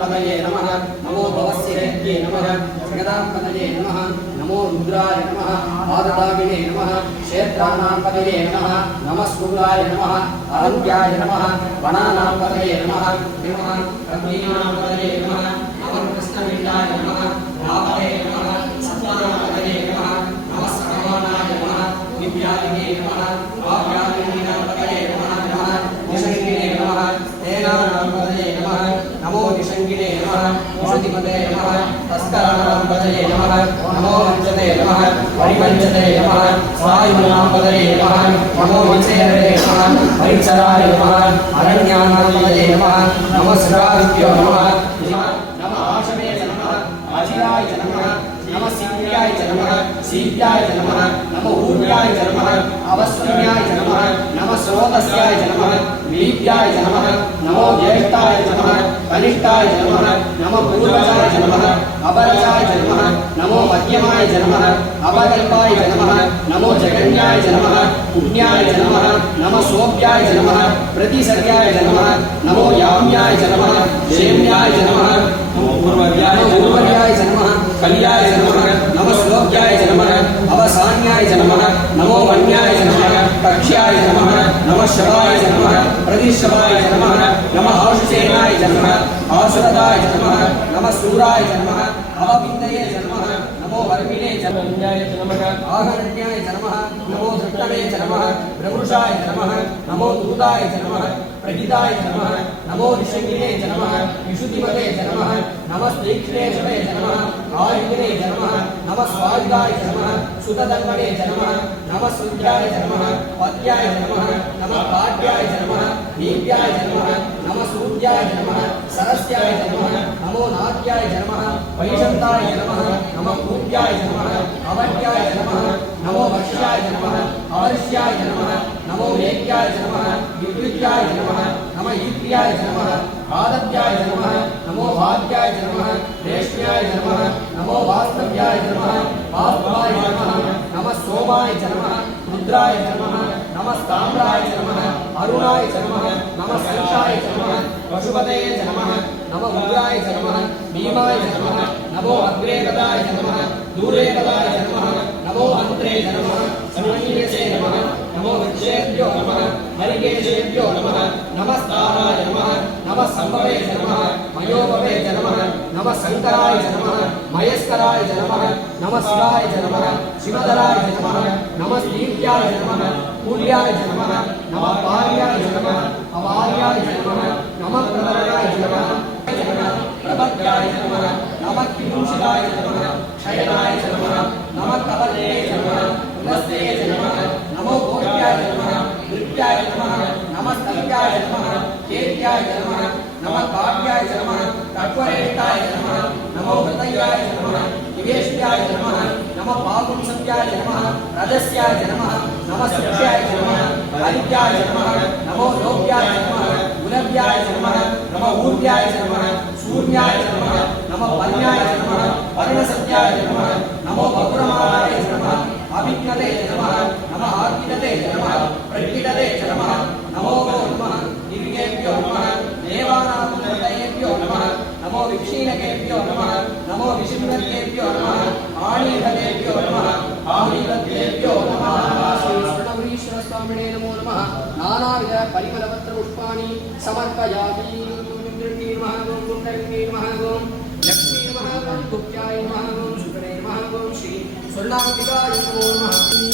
पदये नमः नमो भवस्येत्ये नमः जगदापदये नमः नमो रुद्राय नमः पाददागिने नमः क्षेत्राणां पदये नमः नमस्कुलाय नमः अरण्याय नमः वनानां पदये नमः नमः रत्नीनां पदये नमः नमः कृष्णविन्दाय नमः भावे नमः सत्तानां पदये नमः नमः सर्वाणाय नमः दिव्यादिने नमः भाव्यादिनां पदये नमः नमः निशङ्गिने नमः तेनानां पदये नमः नमो निशङ्गिने नमः निषतिपदये नमः तस्कराणां पदये नमः नमो वञ्चते नमः परिवञ्चते नमः स्वायुनां पदये नमः नमो वञ्चते नमः परिचराय नमः अरण्यानां पदये नमः नमः सुरादिभ्यो नमः नमः आशवे नमः अजिराय नमः नमः सीव्याय नमः सीव्याय नमः नमः ऊर्याय नमः अवस्वन्याय नमः नमः स्रोतस्याय नमः वीर्याय नमः नमो ज्येष्ठाय नमः कनिष्ठाय नमः नमः पूर्वजाय नमः अपरजाय नमः नमो मध्यमाय नमः अपकल्पाय नमः नमो जगन्याय नमः पुण्याय नमः नमः सोप्याय नमः प्रतिसर्याय नमः नमो याम्याय नमः क्षेम्याय नमः पूर्वव्याय नमः कल्याय नमः नमः श्लोक्याय नमः अवसान्याय नमः नमो वन्याय नमः कक्ष्याय नमः नमः शवाय नमः प्रतिशवाय नमः नमः आशुसेनाय नमः आसुरदाय नमः नमः सूराय नमः अवपिन्दये नमः नमो वर्मिणे नमः आहरण्याय नमः नमो धृष्टवे नमः प्रवृषाय नमः नमो दूताय नमः प्रहिताय नमः नमो निशङ्गिने नमः विशुद्धिमते नमः नमः तीक्ष्णेशवे नमः आयुधे नमः नमः स्वायुधाय नमः सुतधर्मणे नमः नमः सुन्द्याय नमः पद्याय नमः नमः पाट्याय नमः दीप्याय नमः नमः सूर्याय नमः सरस्याय नमः नमो नाट्याय नमः वैशन्ताय नमः नमः पूज्याय नमः अवट्याय नमः नमो वक्ष्याय नमः अवर्ष्याय नमः नमो वेद्याय नमः विद्युत्याय नमः नमः ईप्याय नमः आदत्याय नमः नमो भाग्याय नमः रेष्म्याय नमः नमो वास्तव्याय नमः वास्तवाय नमः नमः सोमाय नमः रुद्राय नमः नमः ताम्राय नमः अरुणाय नमः नमः संशाय नमः पशुपतये नमः नमः रुद्राय नमः भीमाय नमः नमो अग्रेकदाय नमः दूरेकदाय नमः नमो हन्त्रे नमः समन्यसे नमः नमो वृक्षेभ्यो नमः हरिकेशेभ्यो नमः नमस्ताराय नमः नमः संभवे नमः मयोभवे नमः नमः शङ्कराय नमः मयस्कराय नमः नमः शिवाय नमः शिवधराय नमः नमः दीप्याय नमः पूर्याय नमः नमः पार्याय नमः अवार्याय नमः नमः प्रवराय नमः प्रभद्राय नमः नमः किंशिताय नमः क्षयनाय नमः नमः कवले नमः नमस्ते नमः नमो गोप्याय नमः नृत्याय नमः नमः स्तव्याय नमः केत्याय नमः नमः काव्याय नमः तत्वरेष्ठाय नमः नमो हृदयाय नमः निवेश्याय नमः नमः पापुंसव्याय नमः रजस्याय नमः नमः सत्याय नमः हरित्याय नमः नमो लोक्याय नमः गुणव्याय नमः नमः ऊर्व्याय नमः सूर्याय नमः नमः वन्याय नमः वर्णसत्याय नमः नमो बहुरमाणाय नमः अभिज्ञते नमः नमः आर्किते नमः प्रकीटते नमः नमो नमः दिव्येभ्यो नमः देवानां हृदयेभ्यो नमः नमो विक्षीणकेभ्यो नमः नमो विशिम्नकेभ्यो नमः आणीभतेभ्यो नमः आणीभतेभ्यो नमः स्वर्णवरीश्वर स्वामिने नमो नमः नानाविध परिमलपत्र पुष्पाणि समर्पयामि नमः ओं लक्ष्मी नमः ओं गुप्त्याय नमः ओं शुक्रे नमः ओं श्री स्वर्णाम्बिकाय नमो नमः।